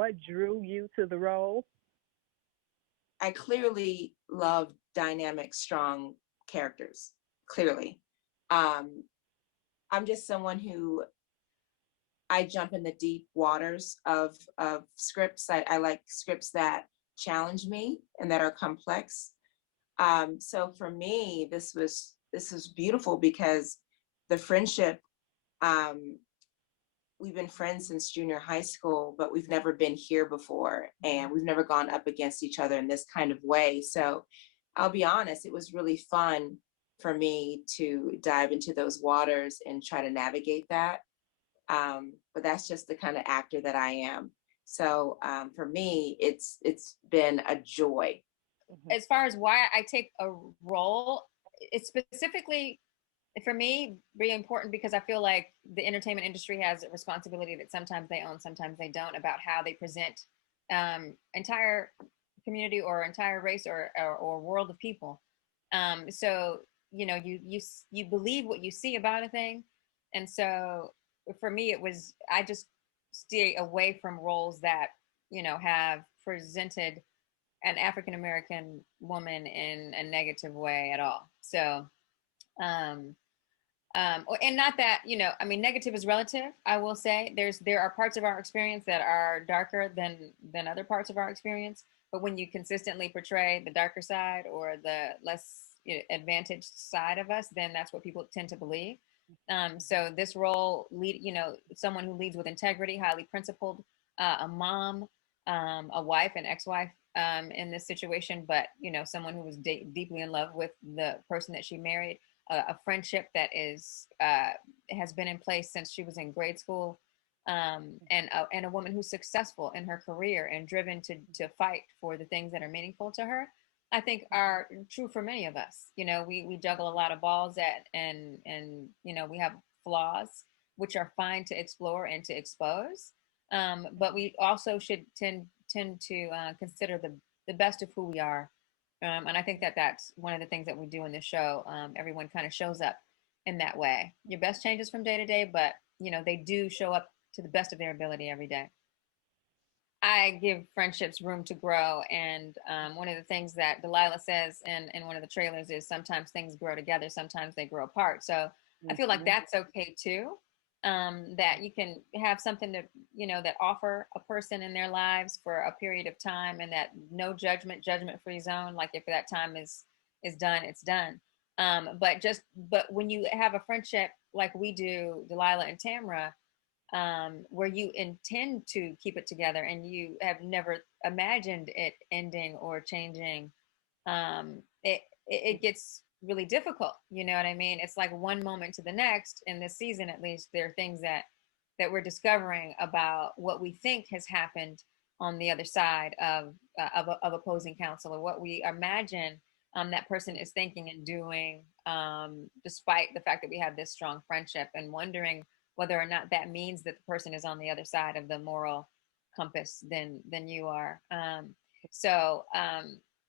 what drew you to the role? I clearly love dynamic, strong characters. Clearly. I'm just someone who I jump in the deep waters of scripts. I like scripts that challenge me and that are complex. So for me, this was beautiful because the friendship, um, we've been friends since junior high school, but we've never been here before, and we've never gone up against each other in this kind of way. So I'll be honest, it was really fun for me to dive into those waters and try to navigate that. But that's just the kind of actor that I am. So for me, it's been a joy. As far as why I take a role, it's specifically for me really important because I feel like the entertainment industry has a responsibility that sometimes they own, sometimes they don't, about how they present entire community or entire race or world of people. So you believe what you see about a thing, and so for me it was I just stay away from roles that have presented an African American woman in a negative way at all. So um, and not that I mean, negative is relative. I will say there are parts of our experience that are darker than other parts of our experience. But when you consistently portray the darker side or the less advantaged side of us, then that's what people tend to believe. So this role, someone who leads with integrity, highly principled, a mom, a wife, an ex-wife in this situation, but someone who was deeply in love with the person that she married, a friendship that is has been in place since she was in grade school, and a woman who's successful in her career and driven to fight for the things that are meaningful to her, I think are true for many of us. We juggle a lot of balls and we have flaws, which are fine to explore and to expose. But we also should tend to consider the best of who we are. And I think that that's one of the things that we do in the show. Everyone kind of shows up in that way. Your best changes from day to day, but they do show up to the best of their ability every day. I give friendships room to grow, and one of the things that Delilah says in one of the trailers is sometimes things grow together, sometimes they grow apart. So I feel like that's okay too. That you can have something to that offer a person in their lives for a period of time, and that no judgment free zone. Like if that time is done, it's done. But when you have a friendship like we do, Delilah and Tamra, where you intend to keep it together and you have never imagined it ending or changing, it gets really difficult. You know what I mean? It's like one moment to the next. In this season, at least, there are things that we're discovering about what we think has happened on the other side of opposing counsel, or what we imagine that person is thinking and doing, despite the fact that we have this strong friendship, and wondering whether or not that means that the person is on the other side of the moral compass than you are.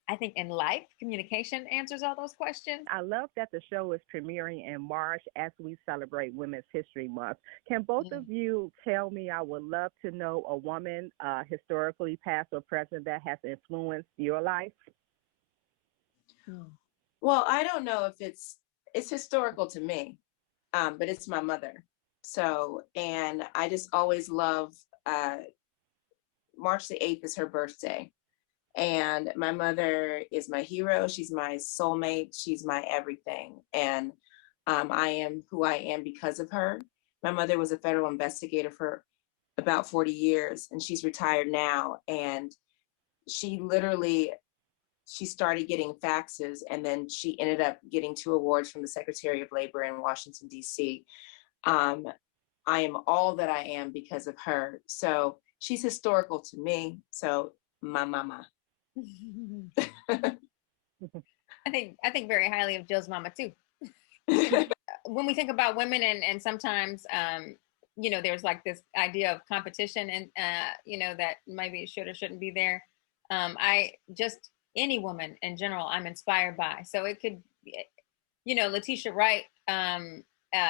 I think in life, communication answers all those questions. I love that the show is premiering in March as we celebrate Women's History Month. Can both of you tell me, I would love to know, a woman, historically past or present, that has influenced your life? Well, I don't know if it's historical to me, but it's my mother. So, and I just always love, March the 8th is her birthday. And my mother is my hero. She's my soulmate. She's my everything. And I am who I am because of her. My mother was a federal investigator for about 40 years, and she's retired now. And she started getting faxes, and then she ended up getting 2 awards from the Secretary of Labor in Washington, D.C. I am all that I am because of her. So she's historical to me. So my mama. I think very highly of Jill's mama too. When we think about women, and sometimes there's like this idea of competition, and that maybe should or shouldn't be there. I just, any woman in general, I'm inspired by. So it could, Letitia Wright,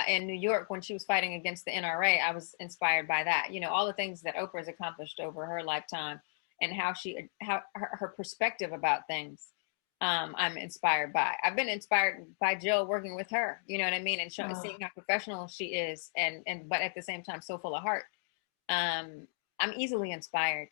in New York when she was fighting against the NRA. I was inspired by that. You know, all the things that Oprah has accomplished over her lifetime and how her perspective about things. I'm inspired by. I've been inspired by Jill working with her. You know what I mean, and seeing how professional she is, and but at the same time so full of heart. I'm easily inspired.